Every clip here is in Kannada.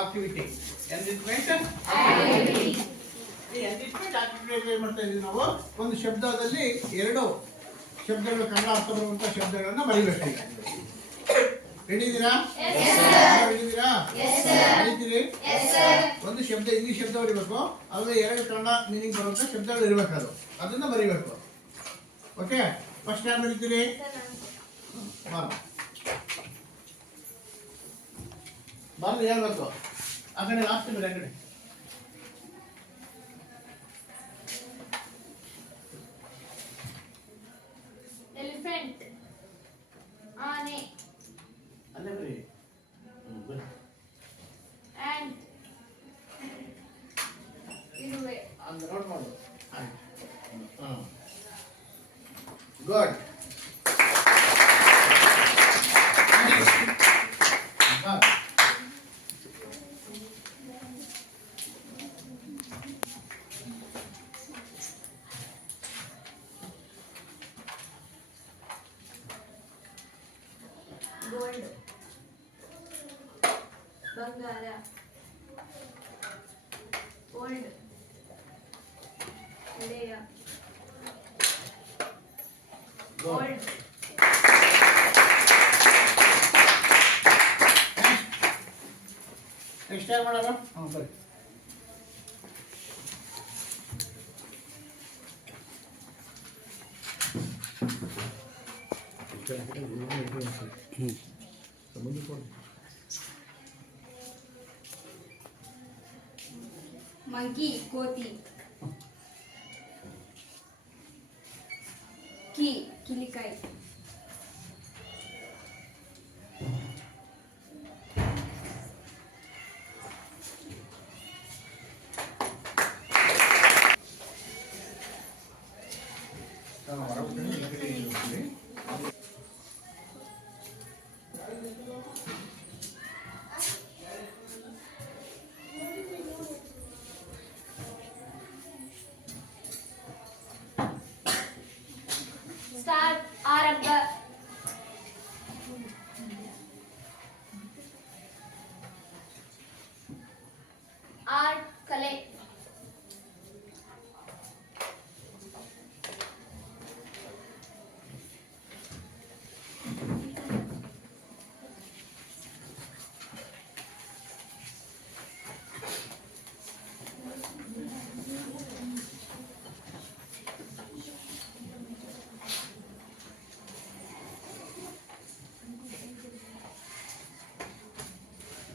ಆಕ್ಟಿವಿಟಿ. Enrichment activity. ಈ ಎನ್ರಿಚ್ಮೆಂಟ್ ಆಕ್ಟಿವಿಟಿ ಏನು ಮಾಡ್ತಾ ಇದ್ದೀವಿ ನಾವು? ಒಂದು ಶಬ್ದದಲ್ಲಿ ಎರಡು ಶಬ್ದಗಳು ಕನ್ನಡ ಅರ್ಥ ಬರುವಂಥ ಶಬ್ದಗಳನ್ನ ಬರೀಬೇಕಾಗಿದೆ. ಹೇಳಿದ್ದೀರಾ? ಹೇಳಿದ್ದೀರಾ? ಹೇಳ್ತೀರಿ? ಒಂದು ಶಬ್ದ ಇಂಗ್ಲಿಷ್ ಶಬ್ದ ಬರೀಬೇಕು, ಅದ್ರಲ್ಲಿ ಎರಡು ಕನ್ನಡ ಮೀನಿಂಗ್ ಬರುವಂಥ ಶಬ್ದಗಳು ಇರಬೇಕು, ಅದನ್ನ ಬರೀಬೇಕು. ಓಕೆ, ಫಸ್ಟ್ ಯಾರು ಬರೀತೀರಿ? ಬಾರ್ದು ಹೇಳ್ಬೇಕು. ಆ ಕಡೆ ಲಾಸ್ಟ್ ಬೇರೆ ಕಡೆ. ಎಲಿಫೆಂಟ್, ಆನೆ, ಅಲ್ಲೇ ಬರೀ. ಆಂಟ್, ಇರುವೆ. ಅಂತ ನೋಟ್ ಮಾಡು. ಗುಡ್. ಗೋಲ್ಡ್, ಬಂಗಾರ. ಓಲ್ಡ್, ಹಳೆಯ. ಓಲ್ಡ್, ನೆಕ್ಸ್ಟ್ ಯಾರು ಮಾಡೋಣ? ಬರೀ. ಮಂಕಿ, ಕೋತಿ. ಕಿ, ಕಿಲಿಕಾಯಿ. ಸ್ಟಾರ್ಟ್, ಆರಂಭ. ಆರ್ಟ್, ಕಲೆ.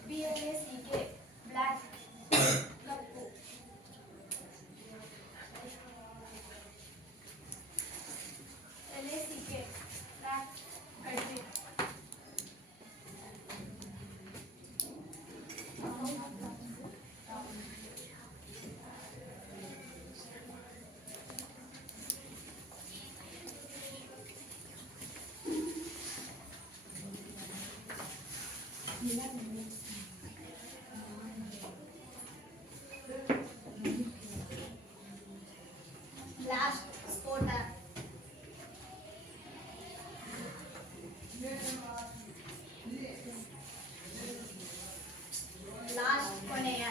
BLACK, ಬ್ಲ್ಯಾಕ್, ಕಪ್ಪು. LACK, ಬ್ಲ್ಯಾಕ್, ಕಡಿಮೆ. ಬ್ಲಾಸ್ಟ್, ಸ್ಫೋಟ. ಲಾಸ್ಟ್, ಕೊನೆಯ.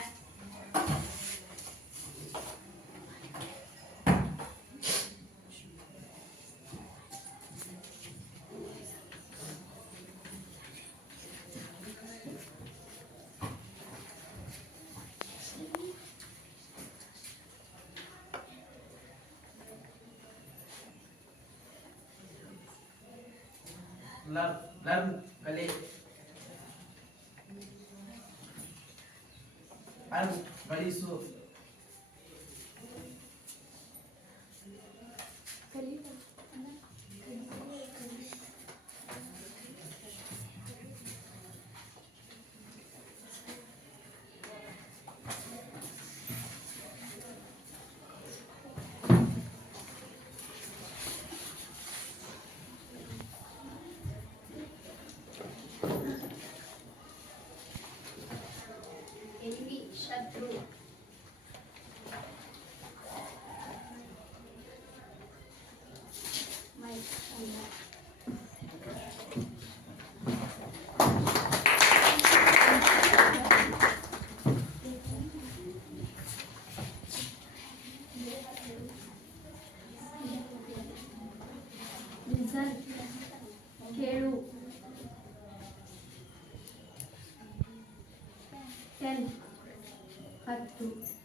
ಲರ್ನ್, ಕಲೆ. ಅರ್ನ್, ಗಳಿಸು. ಎನಿಮಿ, ಶತ್ರು. ಮೈ, ಅಲ್ಲ. 10 10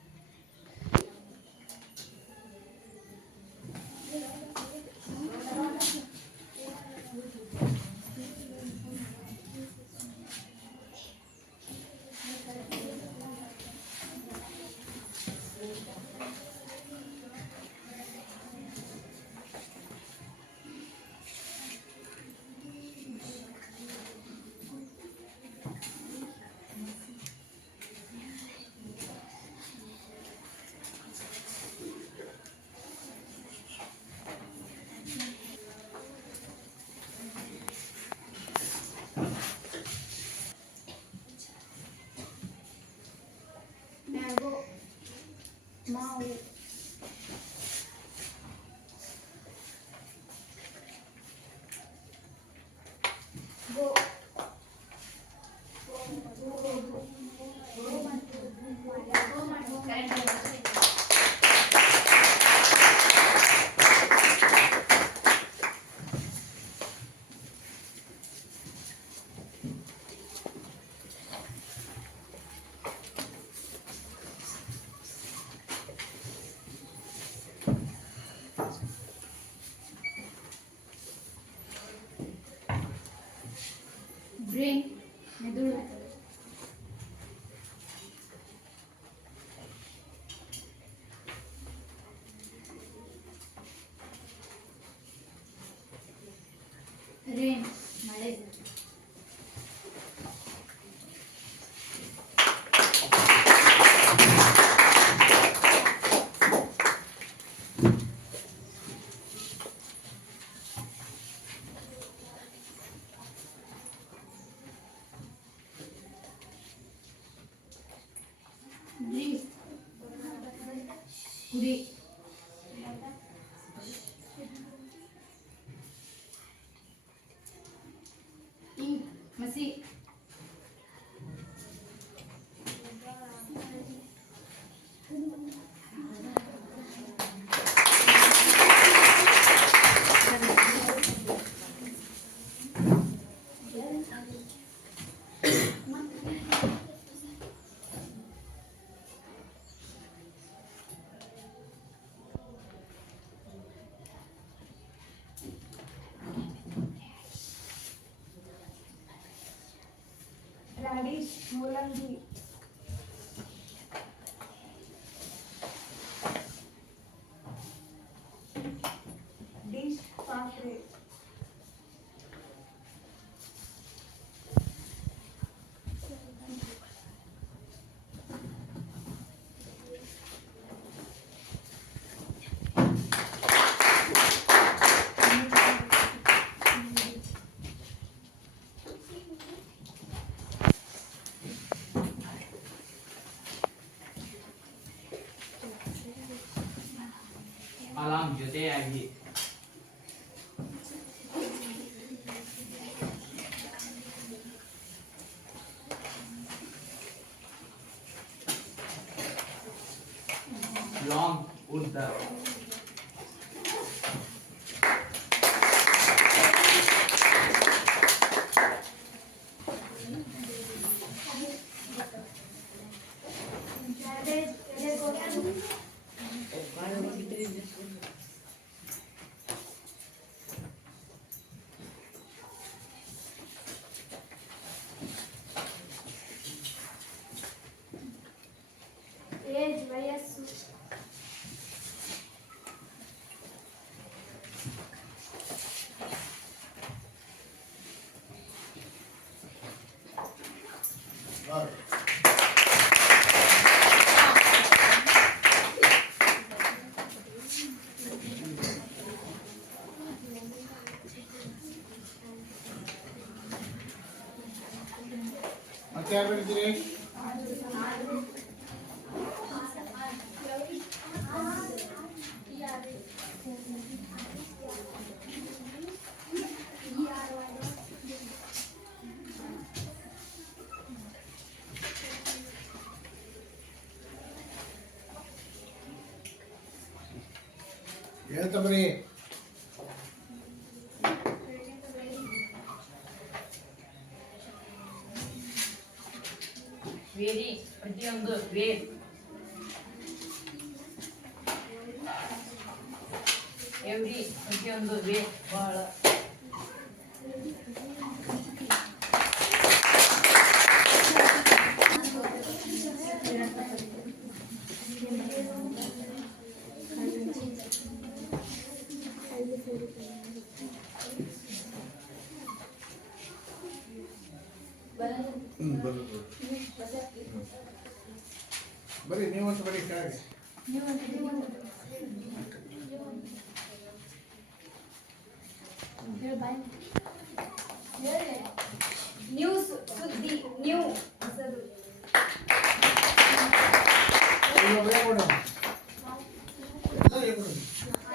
ಮ್ಯಾಂಗೋ ಮಾವು ಗೋ ಬ್ರೇನ್ ಮೆದುಳು ರೇನ್ ಮಳೆ ಡ್ರಿಂಕ್ ಕುಡಿ ಇಂಕ್ ಮಸಿ ರಾಡಿಶ್ ಮೂಲಂಗಿ ಡಿಶ್ ಪಾತ್ರೆ ಅಲಾರ್ಮ್ ಜೊತೆಯಾಗಿ ಲಾಂಗ್ ಉದ್ದ ಏಜ್ ವಯಸ್ಸು ಮತ್ತೆ ಯಾರು ಬಿಡ್ತೀರಿ ಹೇಳ್ತಾ ಬರೀ ವೇರಿ ಪ್ರತಿಯೊಂದು ವೇಟ್ ಎವ್ರಿ ಪ್ರತಿಯೊಂದು ವೇಟ್ ಬಹಳ ಬರೀ ನೀವಂತ ಬರೀ ಕೆಳಗೆ ನ್ಯೂಸ್ ಸುದ್ದಿ ನ್ಯೂ ಹೊಸದು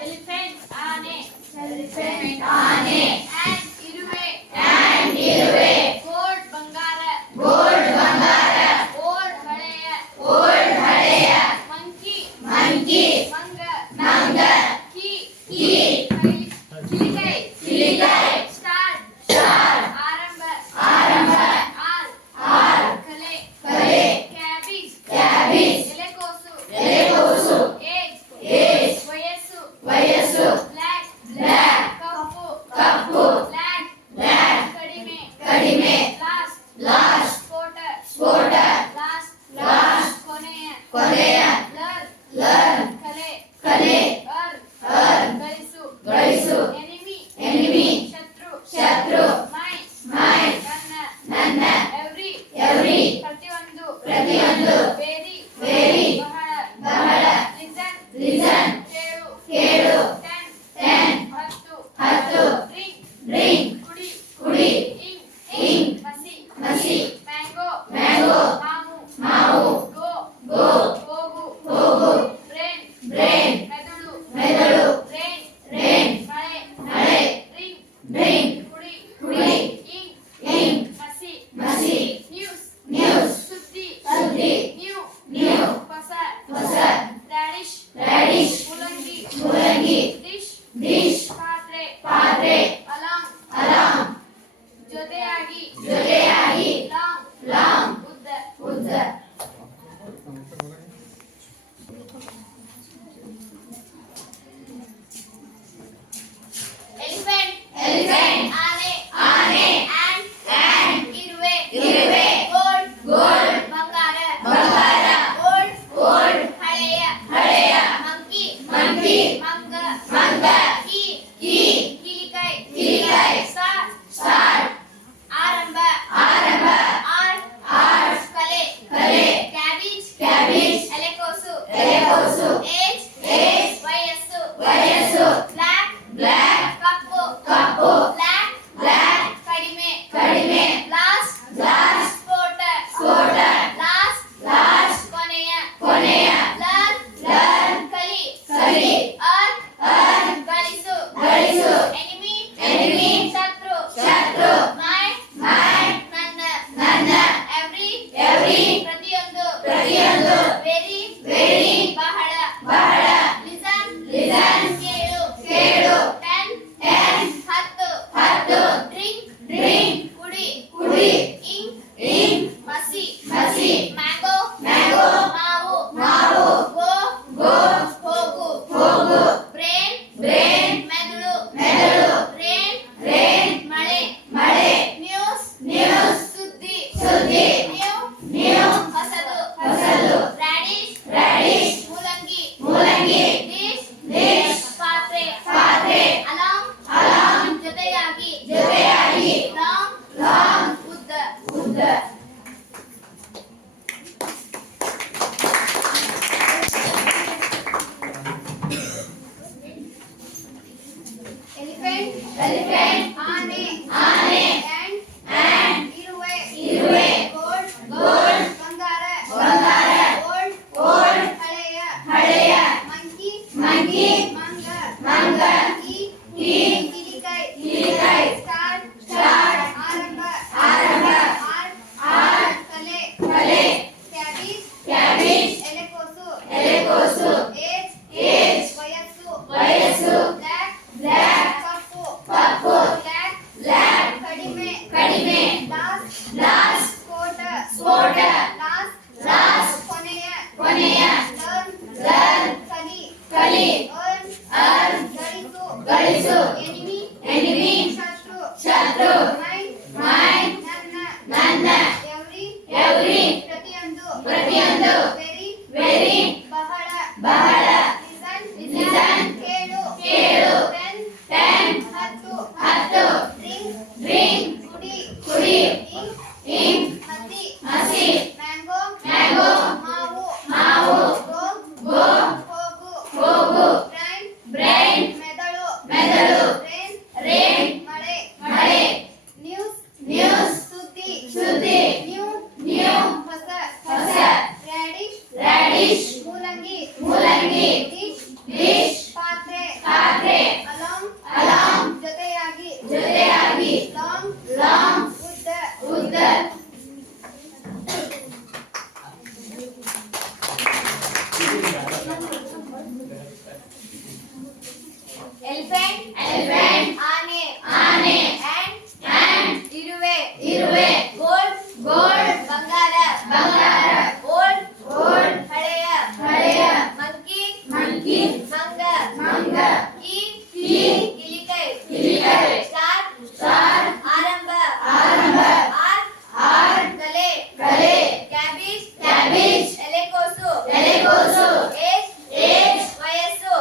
ಎಲಿಫೆಂಟ್ ಆನೆ ಎಲಿಫೆಂಟ್ ಆನೆ ಆಂಡ್ ಇರುವೆ ಗೋಲ್ಡ್ ಬಂಗಾರ ಓಲ್ಡ್ ಹಳೆಯ ಮಂಕಿ ಮಂಗ ಕಿಲಿಕೈ ಸ್ಟಾರ್ ಆರಂಭ ಆಲ್ ಕಲೆ ಕ್ಯಾಬೇಜ್ ಎಲೆಕೋಸು ಏಜ್ ವಯಸ್ಸು ಬ್ಲ್ಯಾಕ್ ಕಪ್ಪು ಬ್ಲ್ಯಾಕ್ ಕಡಿಮೆ ಲಾಸ್ಟ್ ಸ್ಫೋಟ ಲಾಸ್ಟ್ ಕೊನೆಯ ಲರ್ನ್ ಕಲೆ ಗಳಿಸು ಎನಿಮಿ ಶತ್ರು ಮೈ ನನ್ನ ಎವ್ರಿ ಪ್ರತಿಯೊಂದು ವೇರಿ ಬಹಳ ಲಿಸನ್ ಕೇಳು 10 ಡ್ರಿಂಕ್ ಕುಡಿ ಇಂಕ್ ಮಸಿ ಮ್ಯಾಂಗೋ ಮಾವು ಗೋ ಹೋಗು ಬ್ರೇನ್ ಮೆದುಳು ರೇನ್ ಮಳೆ ಡ್ರಿಂಕ್ ಕುಡಿ ಇಂಕ್ ಮಸಿ ನ್ಯೂಸ್ ಸುದ್ದಿ ನ್ಯೂ ಹೊಸ ರಾಡಿಶ್ ಮೂಲಂಗಿ ಡಿಶ್ ಪಾತ್ರೆ ಅಲಾರ್ಮ್ ಜೊತೆಯಾಗಿ ಲಾಂಗ್ ಉದ್ದ ಎಲಿಫೆಂಟ್ ಆನೆ ಆಂಡ್ ಇರುವೆ ಗೋಲ್ಡ್ ಬಂಗಾರ ಓಲ್ಡ್ ಹಳೆಯ ಮಂಕಿ ಮಂಗ ಕಿಲಿಕೈ ಸ್ಟಾರ್ ಆರಂಭ ಆಲ್ ಕಲೆ ಕ್ಯಾಬೇಜ್ ಎಲೆಕೋಸು ಏಜ್ ವಯಸ್ಸು ಬ್ಲ್ಯಾಕ್ ಕಪ್ಪು ಬ್ಲ್ಯಾಕ್ ಕಡಿಮೆ ಲಾಸ್ಟ್ ಸ್ಫೋಟ ಲಾಸ್ಟ್ ಕೊನೆಯ ಲರ್ನ್ ಕಲಿ ಅರ್ನ್ ಗಳಿಸು ಎನಿಮಿ ಶತ್ರು ಮೈ ನನ್ನ ಎವ್ರಿ ಪ್ರತಿಯೊಂದು ವೇರಿ ಬಹಳ ಲಿಸನ್ ಕೇಳು 10 ಡ್ರಿಂಕ್ ಕುಡಿ ಇಂಕ್ ಮಸಿ ಮ್ಯಾಂಗೋ ಮಾವು ಗೋ ಹೋಗು ಬ್ರೇನ್ ಮೆದುಳು ರೇನ್ ಮಳೆ ನ್ಯೂಸ್ ಸುದ್ದಿ ನ್ಯೂ ಹೊಸದು ರಾಡಿಶ್ ಬಹಳ ಲಿಸನ್ ಕೇಳು ಟೆನ್ ಹತ್ತು ಡ್ರಿಂಕ್ ಕುಡಿ ಇಂಕ್ ಮಸಿ ಮ್ಯಾಂಗೋ ಮಾವು ಗೋ ಹೋಗು ಬ್ರೈನ್ ಮೆದುಳು ರೇನ್ ಮಳೆ ನ್ಯೂಸ್ ಸುದ್ದಿ ನ್ಯೂ ಹೊಸ ರ್ಯಾಡಿಶ್ ಮೂಲಂಗಿ ಡಿಶ್ ಪಾತ್ರೆ ಅಲಾಂಗ್ ಜೊತೆಯಾಗಿ ಲಾಂಗ್ ಉದ್ದ ಎಲಿಫೆಂಟ್ ಆನೆ and ಇರುವೆ ಗೋಲ್ಡ್ ಬಂಗಾರ ಓಲ್ಡ್ ಹಳೆಯ ಮಂಕಿ ಮಂಗ ಗಿಲಿಕೈ ಸ್ಟಾರ್ ಆರಂಭ ಆರ್ ಕಲೆ ಕ್ಯಾಬೇಜ್ ಎಲೆಕೋಸು ಏಜ್ ವಯಸ್ಸು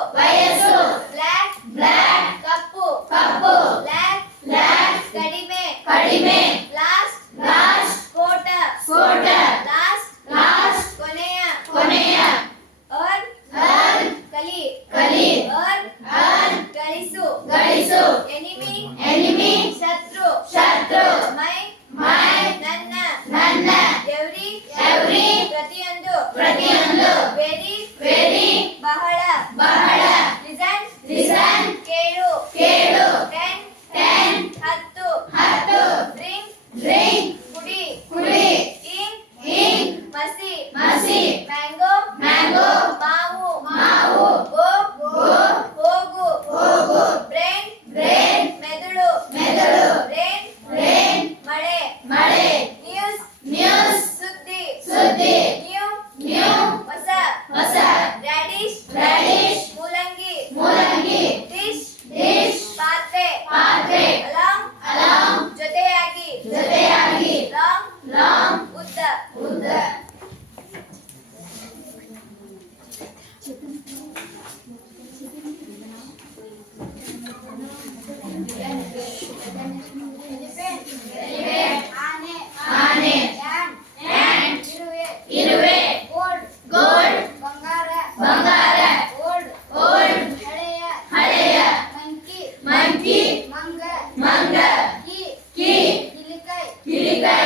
ಬ್ಲ್ಯಾಕ್ ಕಪ್ಪು ಬ್ಲ್ಯಾಕ್ ಕಡಿಮೆ ಲಾಸ್ಟ್ ಸ್ಫೋಟ ಲಾಸ್ಟ್ ಕೊನೆಯ ಅರ್ನ್ ಕಲಿ ಅರ್ನ್ ಗಳಿಸು ಎನಿಮಿ ಶತ್ರು ಮೈ ನನ್ನ ಎವ್ರಿ ಪ್ರತಿಯೊಂದು ವೆರಿ ಬಹಳ ಲಿಸನ್ ಕೇಳು ಟೆನ್ ಹತ್ತು ಡ್ರಿಂಕ್ ಕುಡಿ ಇಂಕ್ ಮಸಿ ಮ್ಯಾಂಗೋ ಮಾವು ಗೋ ಹೋಗು ಬ್ರೈನ್ ಮೆದುಳು ರೇನ್ ಮಳೆ ನ್ಯೂಸ್ ಸುದ್ದಿ ನ್ಯೂ ಹೊಸ ರ್ಯಾಡಿಶ್ ಮೂಲಂಗಿ ಡಿಶ್ ಪಾತ್ರೆ ಅಲಾಂಗ್ ಜೊತೆಯಾಗಿ ಲಾಂಗ್ ಉದ್ದ ಆನೆ and ಇರುವೆ ಗೋಲ್ಡ್ ಬಂಗಾರ ಓಲ್ಡ್ ಹಳೆಯ ಮಂಕಿ ಮಂಗ ಗಿಲಿಕೈ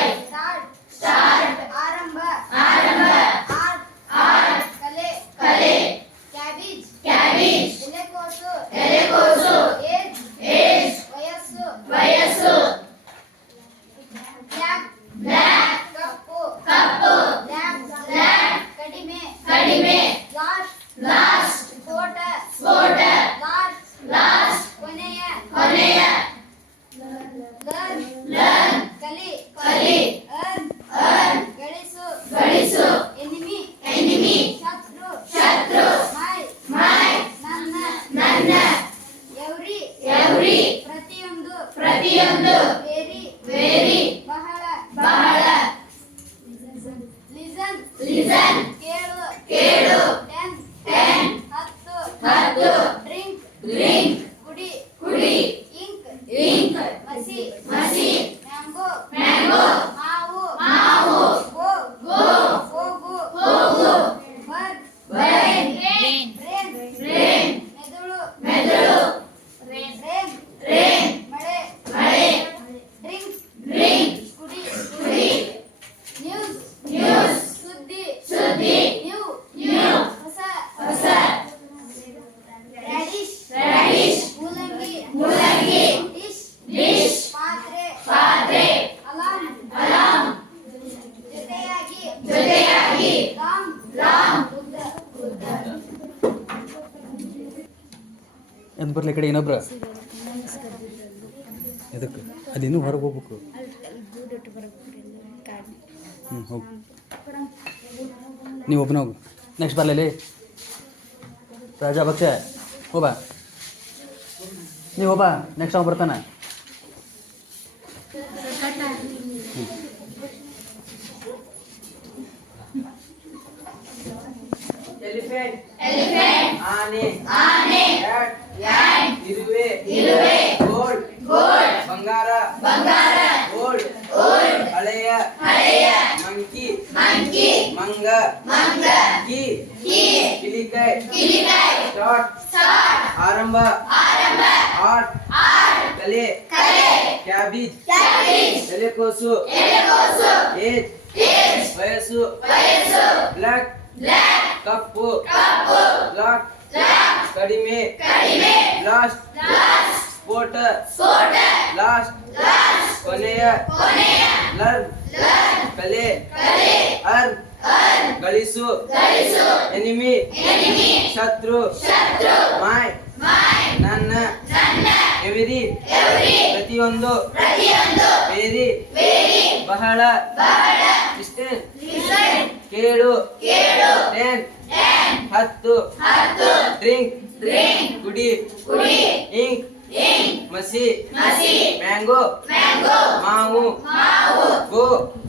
ಸ್ಟಾರ್ ಆರಂಭ ಆರ್ ಕಲೆ ಕ್ಯಾಬೇಜ್ ಎಲೆಕೋಸು ಏಜ್ ವಯಸ್ಸು ಬ್ಲ್ಯಾಕ್ ಕಪ್ಪು ಬ್ಲ್ಯಾಕ್ ಕಡಿಮೆ ಲಾಸ್ಟ್ ಸ್ಫೋಟ ಲಾಸ್ಟ್ ಕೊನೆಯ ಲರ್ನ್ ಕಲಿ ಅರ್ನ್ ಗಳಿಸು ಎನಿಮಿ ಶತ್ರು ಮೈ ನನ್ನ ಎವ್ರಿ ಪ್ರತಿಯೊಂದು ವೆರಿ ಬಹಳ ಲಿಸನ್ ಕೇಳು ಟೆನ್ ಹತ್ತು ಡ್ರಿಂಕ್ ಕುಡಿ ಇಂಕ್ ಮಸಿ ಮ್ಯಾಂಗೋ ಮಾವು ಗೋ ಹೋಗು ಬ್ರೈನ್ ಮೆದುಳು ರೇನ್ ಮಳೆ ಡ್ರಿಂಕ್ ಕುಡಿ ನ್ಯೂಸ್ ಸುದ್ದಿ ನ್ಯೂ ಹೊಸ ರ್ಯಾಡಿಶ್ ಮೂಲಂಗಿ ಡಿಶ್ ಪಾತ್ರೆ ಅಲಾಂಗ್ ಜೊತೆಯಾಗಿ ಲಾಂಗ್ ಉದ್ದ ಎಂದು ಬರ್ಲಿ ಕಡೆ ಇನ್ನೊಬ್ರು ಎದಕ್ಕೆ ಅದು ಇನ್ನೂ ಹೊರಗೆ ಹೋಗ್ಬೇಕು ಹೋಗು ನೀವು ಒಬ್ಬನ ಹೋಗು ನೆಕ್ಸ್ಟ್ ಬರ್ಲಿ ರಾಜಾ ಭಕ್ಷ ಹೋಬಾ ನೀವು ಹೋಬಾ ನೆಕ್ಸ್ಟ್ ಅವ್ನು ಬರ್ತಾನೆ ಎಲಿಫೆಂಟ್ elephant, ಆನೆ ಆನೆ, ಕ್ಯಾಟ್ cat, ಇರುವೆ ಇರುವೆ, ಗೋಲ್ಡ್ gold, ಬಂಗಾರ ಬಂಗಾರ, ಓಲ್ಡ್ old, ಹಳೆಯ ಹಳೆಯ, ಮಂಕಿ monkey, ಮಂಗ ಮಂಗ, ಕಿ key, ಕಿಲಿಕಾಯಿ ಕಿಲಿಕಾಯಿ, ಸ್ಟಾರ್ಟ್ start, ಆರಂಭ ಆರಂಭ, ಆರ್ಟ್ art, ಕಲೆ ಕಲೆ, ಕ್ಯಾಬೇಜ್ cabbage, ಎಲೆಕೋಸು ಎಲೆಕೋಸು, ಏಜ್ age, ವಯಸ್ಸು ವಯಸ್ಸು, ಬ್ಲ್ಯಾಕ್ black, ಕಪ್ಪು ಕಪ್ಪು, ಬ್ಲಾಕ್ black, ಕಡಿಮೆ ಕಡಿಮೆ, ಲಾಸ್ಟ್ last, ಸ್ಫೋಟ ಸ್ಫೋಟ, ಲಾಸ್ಟ್ last, ಕೊನೆಯ ಕೊನೆಯ, ಲರ್ನ್ learn, ಕಲೆ ಕಲೆ, ಅರ್ನ್ earn, ಗಳಿಸು ಗಳಿಸು, ಎನಿಮಿ enemy, ಶತ್ರು ಶತ್ರು, ಮೈ mine, ನನ್ನ ನನ್ನ, ಎವಿರಿ every, ಪ್ರತಿಯೊಂದು ಪ್ರತಿಯೊಂದು, ವೇರಿ very, ಬಹಳ ಬಹಳ, ಇಷ್ಟೇನ್ listen, ಕೇಳು ಕೇಳು, 10 ten, 10 ಹತ್ತು, ಡ್ರಿಂಕ್ drink, ಕುಡಿ ಕುಡಿ, ಇಂಕ್ ink, ಮಸಿ ಮಸಿ, ಮ್ಯಾಂಗೋ mango, ಮಾವು ಮಾವು, ಗೋ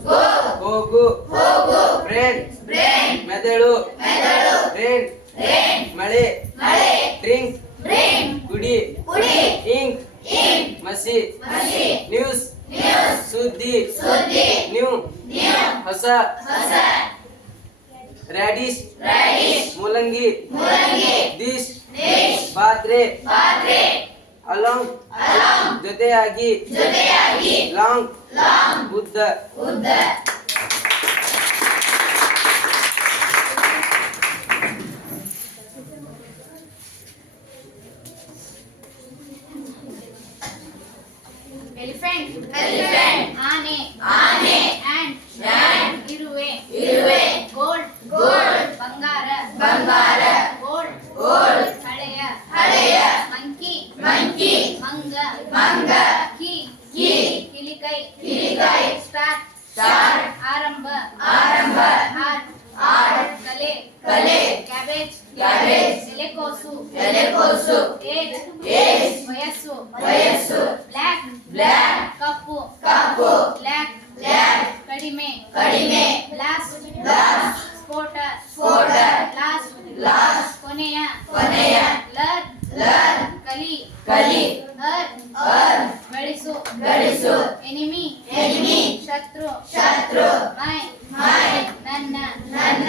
go, ಹೋಗು ಹೋಗು, ಬ್ರೇನ್ brain, ಮೆದುಳು ಮೆದುಳು, ರೇನ್ rain, ಮಳೆ ಮಳೆ, ಡ್ರಿಂಕ್ drink, ಕುಡಿ ಕುಡಿ, ಇಂಕ್ ink, ಮಸಿ ಮಸಿ, ನ್ಯೂಸ್ news, ಸುದ್ದಿ ಸುದ್ದಿ, ನ್ಯೂ new, ಹೊಸ ಹೊಸ, ರ್ಯಾಡಿಶ್ radish, ಮೂಲಂಗಿ ಮೂಲಂಗಿ, ದಿಶ್ dish, ಪಾತ್ರೆ ಪಾತ್ರೆ, ಅಲಾಂಗ್ along, ಜೊತೆಯಾಗಿ ಜೊತೆಯಾಗಿ, ಲಾಂಗ್ long, ಉದ್ದ ಉದ್ದ, elephant, elephant, ಆನೆ, ಆನೆ, ant, ant, ಇರುವೆ, ಇರುವೆ, gold, gold, ಬಂಗಾರ, ಬಂಗಾರ, gold, gold, ಹಳೆಯ, ಹಳೆಯ, monkey, monkey, ಮಂಗ, ಮಂಗ, key, key, ಕಿಲಿಕೈ, ಕಿಲಿಕೈ, start, start, ಆರಂಭ, ಆರಂಭ, art, art, ಕಲೆ, ಕಲೆ, cabbage, cabbage, ಎಲೆಕೋಸು, ಎಲೆಕೋಸು, age, age, ವಯಸ್ಸು, ವಯಸ್ಸು, black, black, ಕಪ್ಪು, ಕಪ್ಪು, black, black, ಕಡಿಮೆ, ಕಡಿಮೆ, blast, blast, ಸ್ಫೋಟ, ಸ್ಫೋಟ, last, last, ಕೊನೆಯ, ಕೊನೆಯ, learn, learn, ಕಲಿ, ಕಲಿ, earn, earn, ಗಳಿಸು, ಗಳಿಸು, enemy, enemy, ಶತ್ರು, ಶತ್ರು, my, my, ನನ್ನ, ನನ್ನ,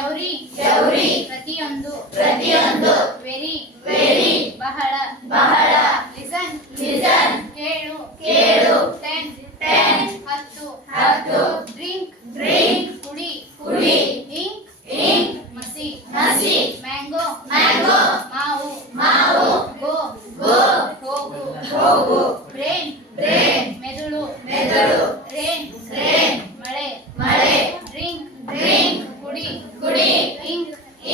every, every, ಪ್ರತಿಯೊಂದು, ಪ್ರತಿಯೊಂದು, very, very, ಬಹಳ, ಬಹಳ, listen, listen, ಕೇಳು, ಕೇಳು, 10, 10, ಹತ್ತು, ಹತ್ತು, drink, drink, ಕುಡಿ, ಕುಡಿ, ink, ink, ಮಸಿ, ಮಸಿ, mango, mango, ಮಾವು, ಮಾವು, go, go, ಹೋಗು, ಹೋಗು, brain, brain, ಮೆದುಳು, ಮೆದುಳು, rain, rain, ಮಳೆ, ಮಳೆ, drink, drink, ಕುಡಿ, ಕುಡಿ, ink,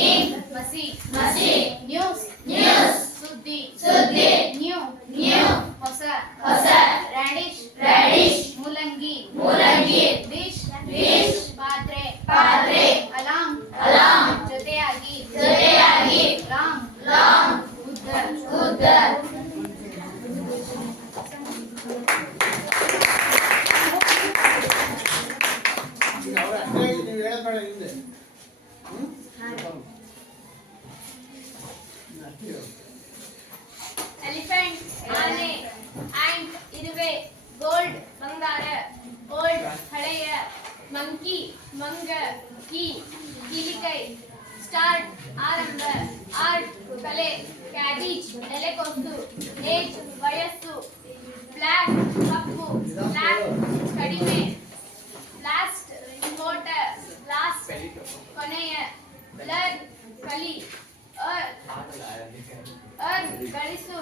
ink, ಮಸಿ, ಮಸಿ, news, news, ಸುದ್ದಿ, ಸುದ್ದಿ, new, new, ಹೊಸ, ಹೊಸ, radish, radish, ಮೂಲಂಗಿ, ಮೂಲಂಗಿ, dish, dish, ಪಾತ್ರೆ, ಪಾತ್ರೆ, alarm, alarm, ಜೊತೆಯಾಗಿ, ಜೊತೆಯಾಗಿ, long, long, ಉದ್ದ, ಉದ್ದ. ಈಗ ಅವ್ರ ಅಷ್ಟೇ ನೀವು ಹೇಳಬೇಡ ಹಿಂದೆ ಅಷ್ಟೇ ಹೇಳು. elephant, ಆನೆ, ant, ಇರುವೆ, gold, ಬಂಗಾರ, old, ಹಳೆಯ, monkey, ಮಂಗ, key, ಕಿಲಿಕೈ, start, ಆರಂಭ, art, ಕಲೆ, cabbage, ಎಲೆಕೋಸು, age, ವಯಸ್ಸು, black, ಕಪ್ಪು, black, ಕಡಿಮೆ, last, ಸ್ಫೋಟ, last, ಕೊನೆಯ, learn, ಕಲಿ, earn, ಗಳಿಸು,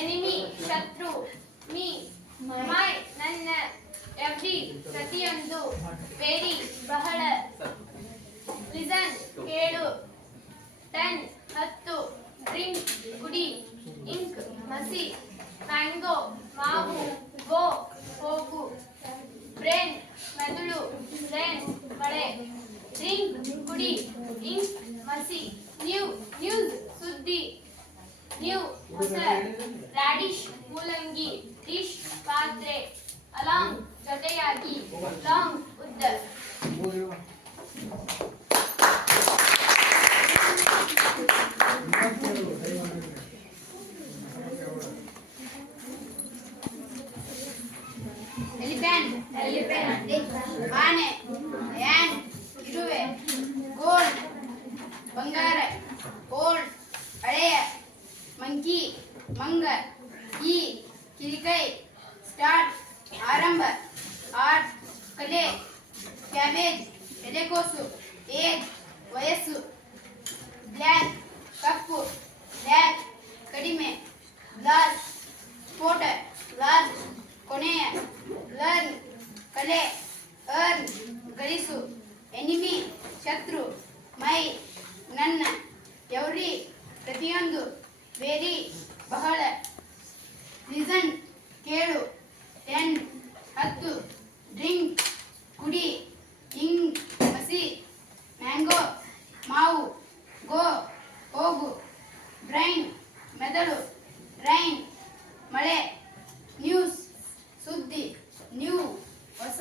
enemy, ಶತ್ರು, me, my, ನನ್ನ, every, ಪ್ರತಿಯೊಂದು, very, ಬಹಳ, listen, ಕೇಳು, 10, ಹತ್ತು, drink, ಕುಡಿ, ink, ಮಸಿ, mango, ಮಾವು, go, ಹೋಗು, brain, ಮೆದುಳು, rain, ಮಳೆ, drink, ಕುಡಿ, ink, ಮಸಿ, new, news, ಸುದ್ದಿ, new, ಹೊಸ, radish, ಮೂಲಂಗಿ, dish, ಪಾತ್ರೆ, along, ಜೊತೆಯಾಗಿ, long, ಉದ್ದ. ಹೋಗಿರುವ ಏಜ್ ವಯಸ್ಸು, ಬ್ಲ್ಯಾಕ್ ಕಪ್ಪು, ಬ್ಲ್ಯಾಕ್ ಕಡಿಮೆ, ಲಾರ್ಜ್ ಸ್ಫೋಟ, ಲಾರ್ಜ್ ಕೊನೆಯ, ಲರ್ನ್ ಕಲೆ, ಅರ್ನ್ ಗಳಿಸು, ಎನಿಮಿ ಶತ್ರು, ಮೈ ನನ್ನ, ಎವ್ರಿ ಪ್ರತಿಯೊಂದು, ವೆರಿ ಬಹಳ, ಲಿಸನ್ ಕೇಳು, 10 10, ಡ್ರಿಂಕ್ ಕುಡಿ, ಇಂಗ್ ಮಸಿ, ಮ್ಯಾಂಗೋ ಮಾವು, ಗೋ ಹೋಗು, ಬ್ರೈನ್ ಮೆದುಳು, ರೈನ್ ಮಳೆ, ನ್ಯೂಸ್ ಸುದ್ದಿ, ನ್ಯೂ ಹೊಸ,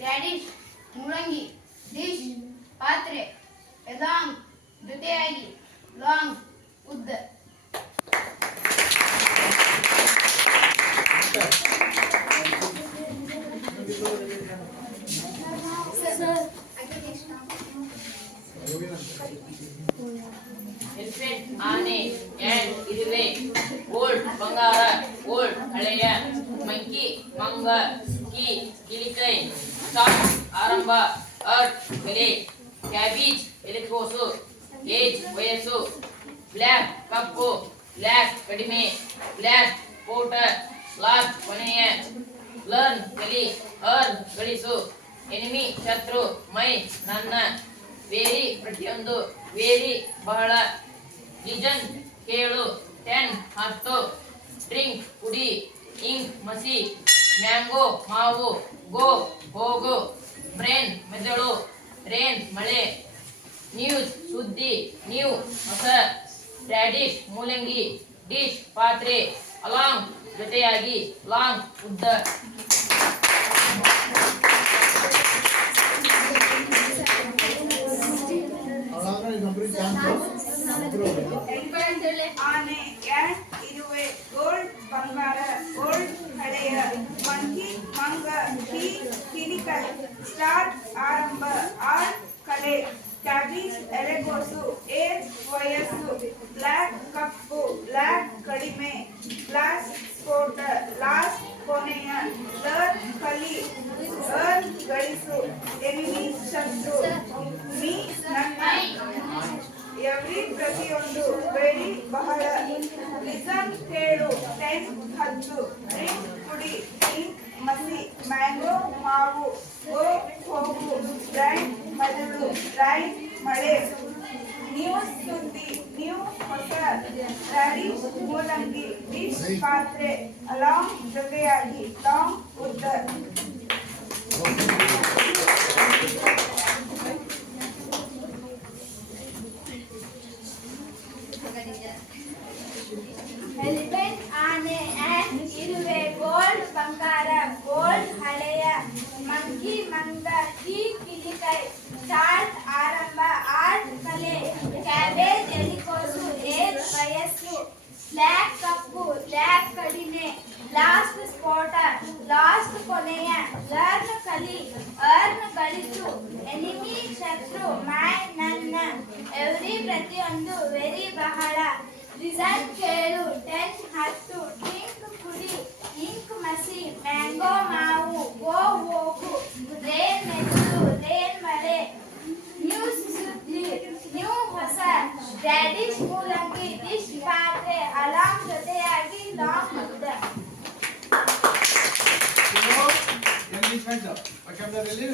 ರ್ಯಾಡಿಶ್ ಮೂಲಂಗಿ, ಡಿಶ್ ಪಾತ್ರೆ, ಎಲಾಂಗ್ ಜೊತೆಯಾಗಿ, ಲಾಂಗ್ ಉದ್ದ. ಎಲಿಫೆಂಟ್ ಆನೆ, ಆ್ಯಂಡ್ ಇರುವೆ, ಓಲ್ಡ್ ಬಂಗಾರ, ಓಲ್ಡ್ ಹಳೆಯ, ಮಂಕಿ ಮಂಗ, ಕೀ ಕಿಲಿಕೈ, ಸ್ಟಾರ್ಟ್ ಆರಂಭ, ಅರ್ಟ್ ಬೆಲೆ, ಕ್ಯಾಬೇಜ್ ಎಲೆಕೋಸು, ಏಜ್ ವಯಸ್ಸು, ಬ್ಲ್ಯಾಕ್ ಕಪ್ಪು, ಬ್ಲ್ಯಾಕ್ ಕಡಿಮೆ, ಬ್ಲ್ಯಾಕ್ ಕೋಟ, ಲಾಸ್ಟ್ ಕೊನೆಯ, ಲರ್ನ್ ಕಲಿ, ಅರ್ನ್ ಗಳಿಸು, ಎನಿಮಿ ಶತ್ರು, ಮೈ ನನ್ನ, ವೇರಿ ಪ್ರತಿಯೊಂದು, ವೇರಿ ಬಹಳ, ಲಿಜನ್ ಕೇಳು, 10 10, ಡ್ರಿಂಕ್ ಕುಡಿ, ಇಂಕ್ ಮಸಿ, ಮ್ಯಾಂಗೋ ಮಾವು, ಗೋ ಹೋಗು, ಬ್ರೇನ್ ಮೆದುಳು, ರೇನ್ ಮಳೆ, ನ್ಯೂಸ್ ಸುದ್ದಿ, ನ್ಯೂ ಹೊಸ, ರ್ಯಾಡಿಶ್ ಮೂಲಂಗಿ, ಡಿಶ್ ಪಾತ್ರೆ, ಅಲಾಂಗ್ ಜೊತೆಯಾಗಿ, ಲಾಂಗ್ ಉದ್ದ. ಆನೆ, ಆ್ಯಂಡ್ ಇರುವೆ, ಗೋಲ್ಡ್ ಬಂಗಾರ, ಗೋಲ್ಡ್ ಹಳೆಯ, ಮಂಕಿ ಮಂಗ, ಕೀ ಕಿಲಿಕೈ, ಸ್ಟಾರ್ಟ್ ಆರಂಭ, ಆರ್ಟ್ ಕಲೆ, ಕ್ಯಾಬೇಜ್ ಎಲೆಕೋಸು, ಏಜ್ ವಯಸ್ಸು, ಬ್ಲ್ಯಾಕ್ ಕಪ್ಪು, ಬ್ಲ್ಯಾಕ್ ಕಡಿಮೆ, ಬ್ಲ್ಯಾಕ್ ಸ್ಫೋಟ, ಲಾಸ್ಟ್ ಕೊನೆಯ, ಲರ್ನ್ ಕಲಿ, ಅರ್ನ್ ಗಳಿಸು, ಎನಿಮಿ ಶತ್ರು, ಮೀ ನನ್ನ, ಎವ್ರಿ ಪ್ರತಿಯೊಂದು, ವೆರಿ ಬಹಳ, ಲಿಸನ್ ಕೇಳು, 10 10, ಡ್ರಿಂಕ್ ಕುಡಿ, ಇಂಕ್ ಮಸಿ, ಮ್ಯಾಂಗೋ ಮಾವು, ಗೋ ಹೋಗು, ಬ್ರೈನ್ ಮೆದುಳು, ರೈನ್ ಮಳೆ, ನ್ಯೂಸ್ ಸುದ್ದಿ, ನ್ಯೂ ಹೊಸ, ರ್ಯಾಡಿಶ್ ಮೂಲಂಗಿ, ಡಿಶ್ ಪಾತ್ರೆ, ಅಲಾಂಗ್ ಜೊತೆಯಾಗಿ, ಲಾಂಗ್ ಉದ್ದ. ಎಲಿಫೆಂಟ್ ಆನೆ, ಆ್ಯಂಡ್ ಇರುವೆ, ಗೋಲ್ಡ್ ಬಂಗಾರ, ಗೋಲ್ಡ್ ಹಳೆಯ, ಮಂಕಿ ಮಂಗ, ಕೀ ಕಿಲಿಕೈ, ಸ್ಟಾರ್ಟ್ ಆರಂಭ, ಆರ್ಟ್ ಕಲೆ, ಕ್ಯಾಬೇಜ್ ಎಲೆಕೋಸು, ಏಜ್ ವಯಸ್ಸು, ಬ್ಲ್ಯಾಕ್ ಕಪ್ಪು, ಬ್ಲ್ಯಾಕ್ ಕಡಿಮೆ, ಲಾಸ್ಟ್ ಸ್ಫೋಟ, ಲಾಸ್ಟ್ ಕೊನೆಯ, ಲರ್ನ್ ಕಲಿ, ಅರ್ನ್ ಗಳಿಸು, ಎನಿಮಿ ಶತ್ರು, ಮೈ ನನ್ನ, ಎವ್ರಿ ಪ್ರತಿಯೊಂದು, ವೆರಿ ಬಹಳ, ಲಿಸನ್ ಕೇಳು, 10 10, ಡ್ರಿಂಕ್ ಕುಡಿ, ಇಂಕ್ ಮಸಿ, ಮ್ಯಾಂಗೋ ಮಾವು, ಗೋ ಹೋಗು, ರೇನ್ ಮೆದುಳು, ರೇನ್ ಮಳೆ, ನ್ಯೂಸ್ ಸುದ್ದಿ, ನ್ಯೂ ಹೊಸ, ರ್ಯಾಡಿಶ್ ಮೂಲಂಗಿ, ಡಿಶ್ ಪಾತ್ರೆ, ಅಲಾಂಗ್ ಜೊತೆಯಾಗಿ, ಲಾಂಗ್ ಉದ್ದ. ಎಂಗೇಜ್ಮೆಂಟ್ ಶಬ್ದದಲ್ಲಿ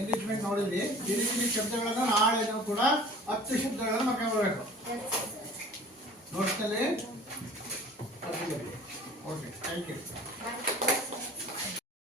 ಎಂಗೇಜ್ಮೆಂಟ್ ನೋಡಿದ್ವಿ. ಈ ರೀತಿ ಶಬ್ದಗಳನ್ನು ನಾಳೆ ನಾವು ಕೂಡ 10 ಶಬ್ದಗಳನ್ನು ಮಾಡ್ಕೊಳ್ಬೇಕು. ನೋಟ್ಸ್ನಲ್ಲಿ ಓಕೆ, ಥ್ಯಾಂಕ್ ಯು.